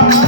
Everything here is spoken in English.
Thank you.